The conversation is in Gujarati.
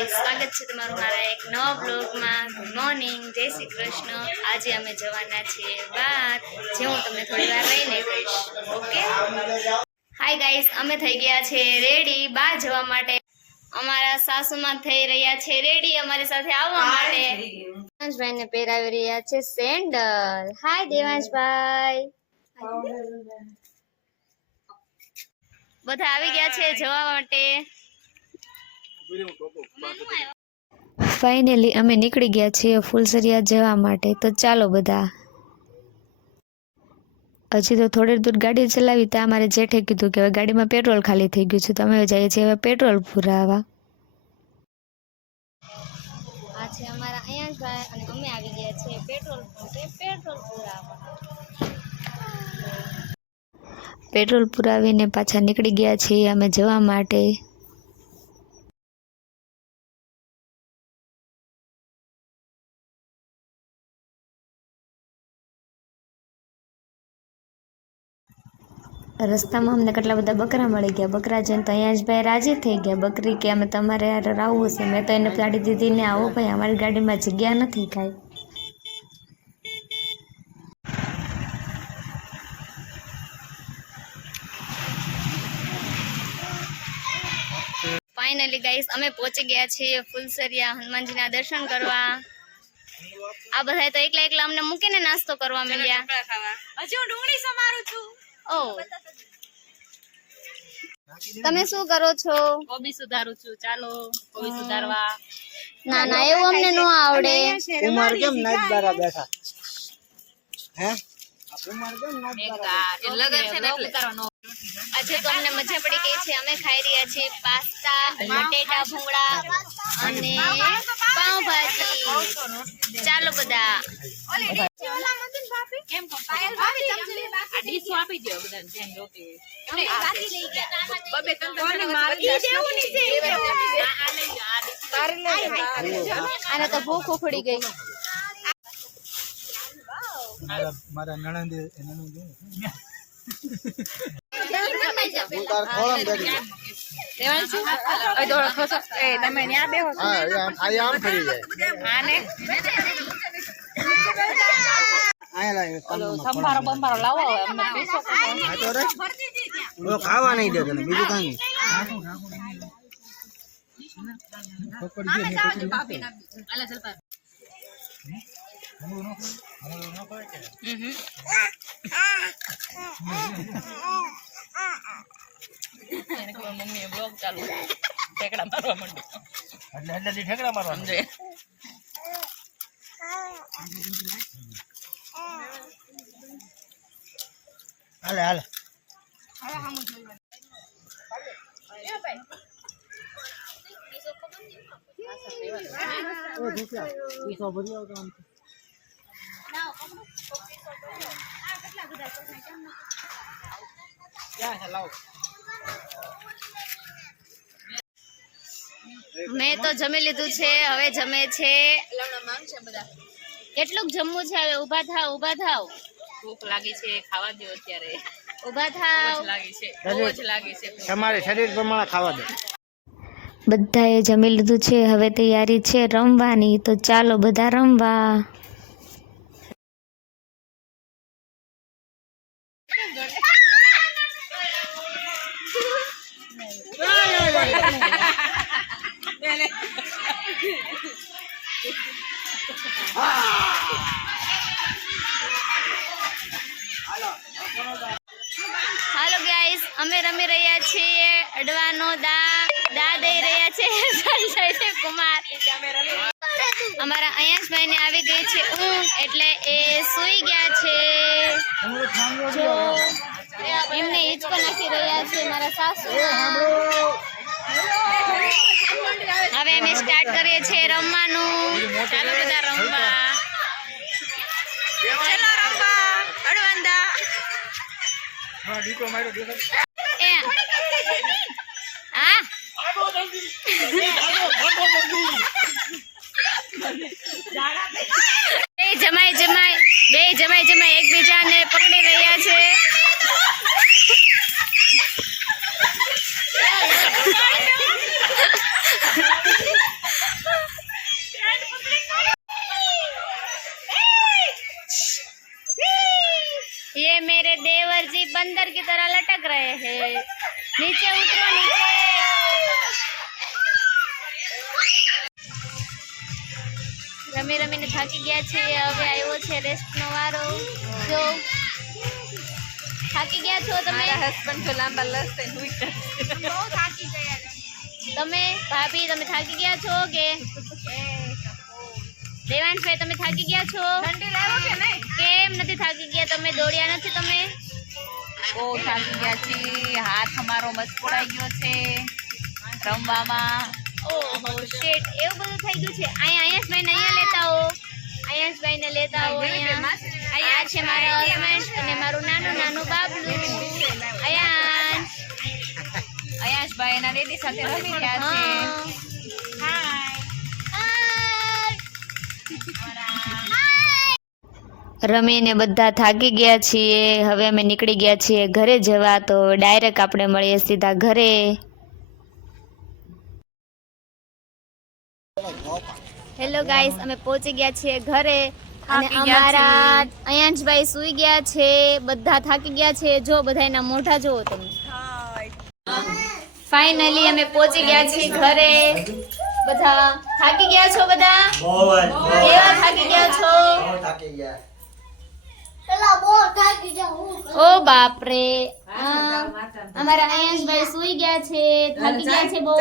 ગાઈસ, સ્વાગત છે તમારું મારા એક નવા બ્લોગમાં. ગુડ મોર્નિંગ, જય શ્રી કૃષ્ણ. આજે અમે જવાના છીએ બહાર, જે હું તમને થોડી વાર રહીને કહીશ. ઓકે, હાય ગાઈસ, અમે થઈ ગયા છે રેડી બહાર જવા માટે. અમારા સાસુમાં થઈ રહ્યા છે રેડી અમારી સાથે આવવા માટે. દેવાંશભાઈ ને પહેરાવી રહ્યા છે સેન્ડલ. હાય દેવાંશભાઈ. બધા આવી ગયા છે જવા માટે. ફાઇનલી અમે નીકળી ગયા છીએ ફૂલસરિયા જવા માટે. તો ચાલો બધા. હજી તો થોડી દૂર ગાડી ચલાવી ત્યાં અમારે જેઠે કીધું કે હવે ગાડીમાં પેટ્રોલ ખાલી થઈ ગયું છે, તો અમે જઈએ છીએ હવે પેટ્રોલ પુરાવા. આ છે અમારા અયાંશભાઈ અને અમે આવી ગયા છીએ પેટ્રોલ પંપે પેટ્રોલ પુરાવા. પેટ્રોલ પુરાવીને પાછા નીકળી ગયા છીએ અમે જવા માટે. રસ્તામાં અમને કેટલા બધા બકરા મળી ગયા. બકરા જોઈને તો અયાંશભાઈ રાજી થઈ ગયા. બકરી કે અમે તમારે યાર આવવું છે. મેં તો એને ગાડી દીધી ને આવો ભાઈ, અમારી ગાડીમાં જગ્યા નથી કાંઈ. ફાઇનલી ગાઈસ, અમે પહોંચી ગયા છીએ ફૂલસરિયા હનુમાનજીના દર્શન કરવા. આ બધા તો એકલા એકલા અમને મૂકીને નાસ્તો કરવા મળ્યા. હજી હું ડુંગળી સમારું છું. ઓ, તમે શું કરો છો? કોબી સુધારું છું. ચાલો કોબી સુધારવા. ના ના, એવું અમને ન આવડે. ઉમર કેમ નાચ બારા બેઠા હે? આજે તો અમને મજા પડી ગઈ છે. અમે ખાઈ રહ્યા છીએ પાસ્તા, બટેટા ભૂંગળા અને પાવભાજી. ચાલો બધા. કેમ પાયલ ભાભી ચમચી આ ડીશ આપી દો બધાને જેમ જોતી હોય. બબે તંત્ર મારી દેવું ની છે. આને તો ભૂખ ઉખડી ગઈ. મારા નણંદ હું તાર ખોળમ બેઠી દેવાંશુ ઓય દોડો ખોસો એ તમે ન્યા બેહો. હા આમ ફરી જાય આને આયા લાય સંભારો બંભારો લાવો હવે અમને પીસો આ તો રે ઓ ખાવા નહીં દે તને બીજું કાંઈ આલા ચલતા મમ્મી બ્લોગ ચાલુ ઠેકડા મારવા માંડ્યો એટલે ઠેકડા મારવા સમજે. હાલે હાલે ઓ દીકરા પીસો ભરી આવતો આમ મેં તો જમી લીધું છે. હવે જમે છે. કેટલુંક જમવું છે? હવે ઉભા થાવ, ઉભા થાવ. ભૂખ લાગી છે, ખાવા દો અત્યારે. ઉભા થાવ. લાગી છે, બહુ જ લાગી છે. તમારે શરીર પ્રમાણે ખાવા દે. બધાએ જમી લીધું છે. હવે તૈયારી છે રમવાની. તો ચાલો બધા રમવા. હાલો ગાઈસ, અમે રમી રહ્યા છીએ અડવાનો દા દઈ રહ્યા છે સંજય છે કુમાર. અમારા અયાંશભાઈ ને આવી ગઈ છે ઊંઘ, એટલે એ સૂઈ ગયા છે. જો એમને હિંચકો નાખી રહ્યા છે મારા સાસુ. હવે અમે સ્ટાર્ટ કરીએ છીએ રમવાનું. ચાલો બધા રમવા. ચલો રમવા અડવાંદા. એ હા બે જમાઈ એકબીજાને પકડી રહ્યા છે. बंदर की तरह लटक रहे हैं। नीचे उतरो नीचे। रमी रमीने થાકી ગયા છે હવે આવ્યો છે રેસ્ટનો વારો જો થાકી ગયા છો તમે હસબન્ડ તો લાંબા લસતે હુઈ બહુ થાકી ગયા તમે ભાભી તમે થાકી ગયા છો કે દેવાંશભાઈ તમે થાકી ગયા છો ઠંડી લાવો કે નહીં કેમ નથી થાકી ગયા તમે દોડ્યા નથી તમે બહુ થાકી ગયા છીએ હાથ અમારો મચકોડાઈ ગયો છે રમવામાં ઓહો શેટ એવું બધું થઈ ગયું છે આયાંશભાઈને અહીંયા લેતા આવો આયાંશભાઈને લેતા આવો અહીંયા આ છે મારા હસબન્ડ અને મારું નાનું નાનું બાબલું અયાશભાઈ એના રેડી સાથે રમી રહ્યા છે રમીને બધા થાકી ગયા છીએ હવે અમે નીકળી ગયા છીએ ઘરે જવા તો ડાયરેક્ટ આપણે મળીએ સીધા ઘરે હેલો ગાઈસ અમે પહોંચી ગયા છીએ ઘરે અને થાકી ગયા અમારા અયાંશભાઈ સૂઈ ગયા છે બધા થાકી ગયા છે જો બધાના મોઢા જોવો તમે ફાઇનલી અમે પહોંચી ગયા છીએ ઘરે બધા થાકી ગયા છો બધા કેવા થાકી ગયા છો ઓ બાપ રે અમારા અયાંશભાઈ સૂઈ ગયા છે થાકી ગયા છે બહુ